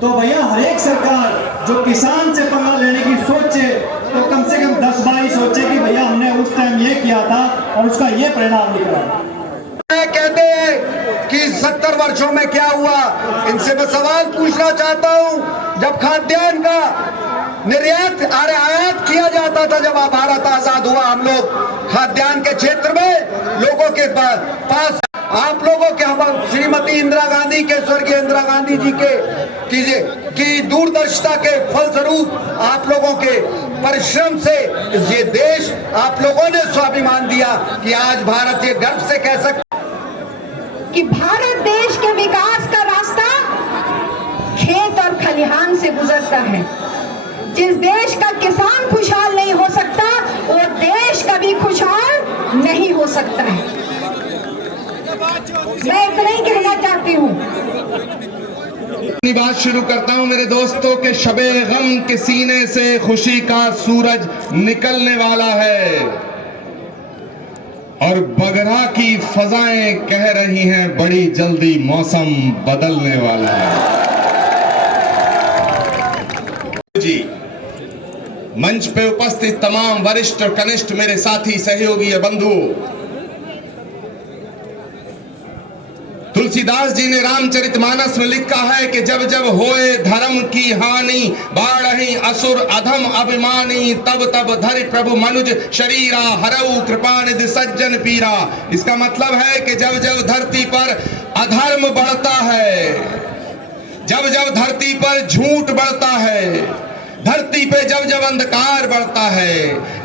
तो भैया हर एक सरकार जो किसान से पंगा लेने की सोचे तो कम से कम 10 बार सोचे कि भैया हमने उस टाइम ये किया था और उसका ये परिणाम निकला। कहते हैं कि 70 वर्षों में क्या हुआ, इनसे मैं सवाल पूछना चाहता हूं। जब खाद्यान्न का निर्यात आयात किया जाता था, जब भारत आजाद हुआ, हम लोग खाद्यान्न के क्षेत्र में लोगों के पास आप लोगों के, हम श्रीमती इंदिरा गांधी के, स्वर्गीय इंदिरा गांधी जी की दूरदर्शिता के फलस्वरूप आप लोगों के परिश्रम से ये देश आप लोगों ने स्वाभिमान दिया कि आज भारत ये गर्व से कह सकता कि भारत देश के विकास का रास्ता खेत और खलिहान से गुजरता है। जिस देश का किसान खुशहाल नहीं हो सकता, वो देश कभी खुशहाल नहीं हो सकता है। मैं इतना ही कहना चाहती हूँ। अपनी बात शुरू करता हूँ मेरे दोस्तों के शबे गम के सीने से खुशी का सूरज निकलने वाला है और बगरा की फजाएं कह रही हैं बड़ी जल्दी मौसम बदलने वाला है। जी, मंच पे उपस्थित तमाम वरिष्ठ और कनिष्ठ मेरे साथी, सहयोगी और बंधुओं, तुलसीदास जी ने रामचरितमानस में लिखा है कि जब जब होए धर्म की हानि, बाढ़हि असुर अधम अभिमानी, तब तब धरि प्रभु मनुज शरीरा, हरऊ कृपानिधि सज्जन पीरा। इसका मतलब है कि जब जब धरती पर अधर्म बढ़ता है, जब जब धरती पर झूठ बढ़ता है, धरती पे जब जब अंधकार बढ़ता है,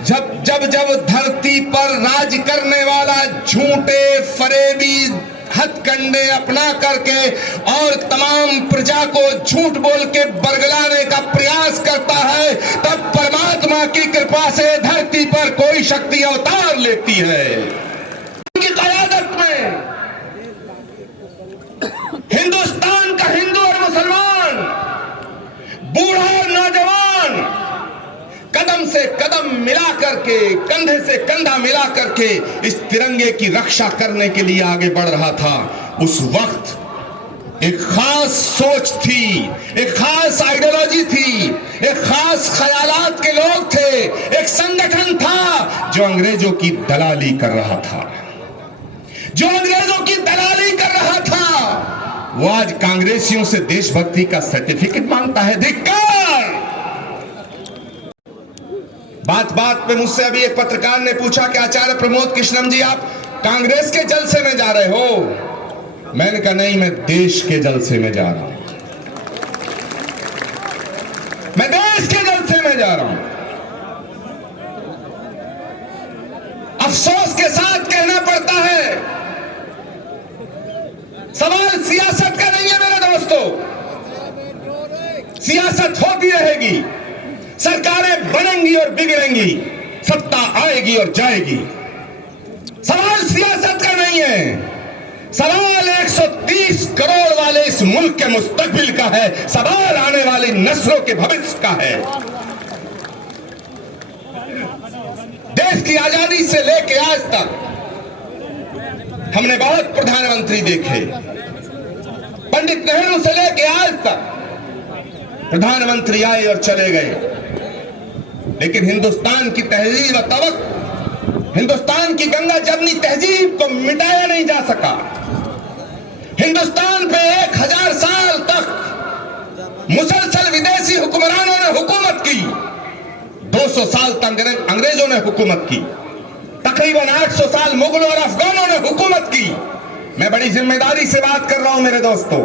जब जब धरती पर राज करने वाला झूठे फरेबी हथकंडे अपना करके और तमाम प्रजा को झूठ बोल के बरगलाने का प्रयास करता है, तब परमात्मा की कृपा से धरती पर कोई शक्ति अवतार लेती है। उनकी क़यादत में हिंदुस्तान का हिंदू और मुसलमान, बूढ़ा और नौजवान कदम से कदम मिला करके, कंधे से कंधा मिला करके इस तिरंगे की रक्षा करने के लिए आगे बढ़ रहा था। उस वक्त एक खास सोच थी, एक खास आइडियोलॉजी थी, एक खास ख्यालात के लोग थे, एक संगठन था जो अंग्रेजों की दलाली कर रहा था, जो अंग्रेजों की दलाली कर रहा था। वो आज कांग्रेसियों से देशभक्ति का सर्टिफिकेट मांगता है। धिक्कार! बात बात पे मुझसे अभी एक पत्रकार ने पूछा कि आचार्य प्रमोद कृष्णम जी, आप कांग्रेस के जलसे में जा रहे हो? मैंने कहा नहीं, मैं देश के जलसे में जा रहा हूं, मैं देश के जलसे में जा रहा हूं। अफसोस के साथ कहना पड़ता है, सवाल सियासत का नहीं है मेरे दोस्तों, सियासत होती रहेगी, सरकारें बनेंगी और बिगड़ेंगी, सत्ता आएगी और जाएगी। सवाल सियासत का नहीं है, सवाल 130 करोड़ वाले इस मुल्क के मुस्तकबिल का है, सवाल आने वाली नस्लों के भविष्य का है। देश की आजादी से लेके आज तक हमने बहुत प्रधानमंत्री देखे, पंडित नेहरू से लेके आज तक प्रधानमंत्री आए और चले गए, लेकिन हिंदुस्तान की तहजीब व तवक्क, हिंदुस्तान की गंगा जमनी तहजीब को मिटाया नहीं जा सका। हिंदुस्तान पे 1000 साल तक मुसलसल विदेशी हुक्मरानों ने हुकूमत की, 200 साल तक हुकूमत की, तकरीबन 800 साल मुगलों और अफगानों ने हुकूमत की। मैं बड़ी जिम्मेदारी से बात कर रहा हूं मेरे दोस्तों।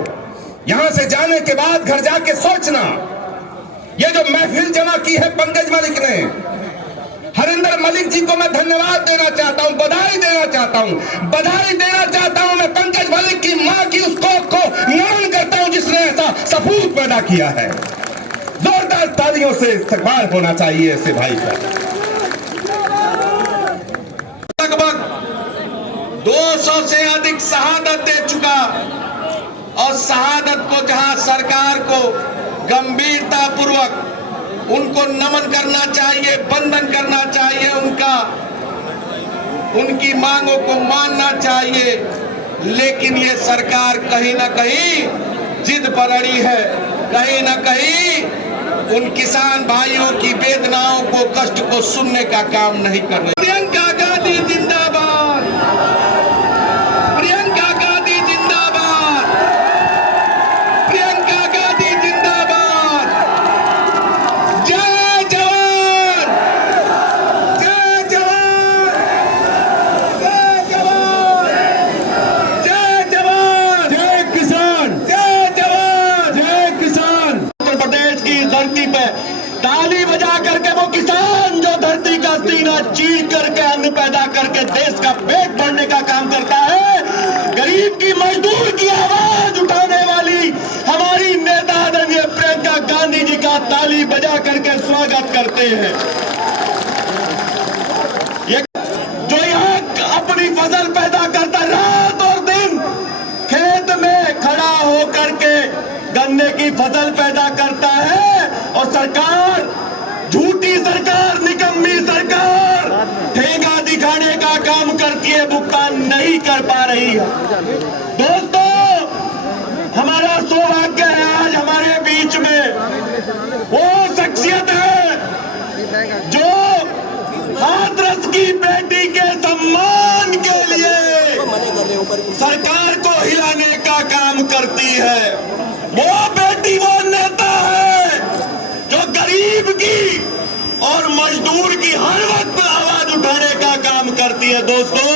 यहां से जाने के बाद घर जाके सोचना, ये जो महफिल जमा की है पंकज मलिक ने, हरिंदर मलिक जी को मैं धन्यवाद देना चाहता हूं, बधाई देना चाहता हूं, बधाई देना चाहता हूं। मैं पंकज मलिक की मां की उस कोख को नमन करता हूं जिसने ऐसा सपूत पैदा किया है। जोरदार तालियों से इस्तकबाल होना चाहिए ऐसे भाई का। लगभग 200 से अधिक शहादत दे चुका, और शहादत को जहां सरकार को गंभीरता पूर्वक उनको नमन करना चाहिए, वंदन करना चाहिए, उनकी मांगों को मानना चाहिए, लेकिन ये सरकार कहीं ना कहीं जिद पर अड़ी है, कहीं ना कहीं उन किसान भाइयों की वेदनाओं को, कष्ट को सुनने का काम नहीं कर रही। प्रियंका गांधी जिंदाबाद, प्रियंका गांधी जिंदाबाद, प्रियंका गांधी जिंदाबाद। जय जवान, जय जवान, जय जवान, जय जवान, जय किसान, जय जवान, जय किसान। उत्तर प्रदेश की धरती पे ताली बजा करके वो किसान जो धरती का सीना चीर करके अन्न पैदा करके देश का पेट भरने का काम करता है, गरीब की, मजदूर की आवाज उठाने वाली हमारी नेता आदरणीय प्रियंका गांधी जी का ताली बजा करके स्वागत करते हैं। ये जो यहाँ अपनी फसल पैदा करता है, रात और दिन खेत में खड़ा होकर के गन्ने की फसल पैदा करता है, और सरकार, झूठी सरकार, निकम्मी सरकार ठेंगा दिखाने का काम करती है, भुगतान नहीं कर पा रही है। दोस्तों, हमारा सौभाग्य है आज हमारे बीच में वो शख्सियत है जो हाथरस की बेटी के सम्मान के लिए सरकार को हिलाने का काम करती है। वो बेटी, वो नेता है जो गरीब की और मजदूर की हर वक्त आवाज उठाने का काम करती है। दोस्तों,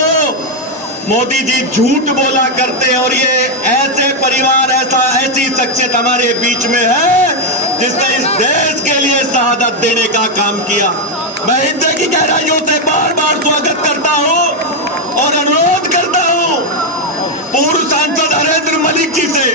मोदी जी झूठ बोला करते हैं, और ये ऐसे परिवार, ऐसी शख्सियत हमारे बीच में है जिसने इस देश के लिए शहादत देने का काम किया। मैं हिंदे की गहराइयों से बार बार स्वागत करता हूं और अनुरोध करता हूं पूर्व सांसद हरेंद्र मलिक जी से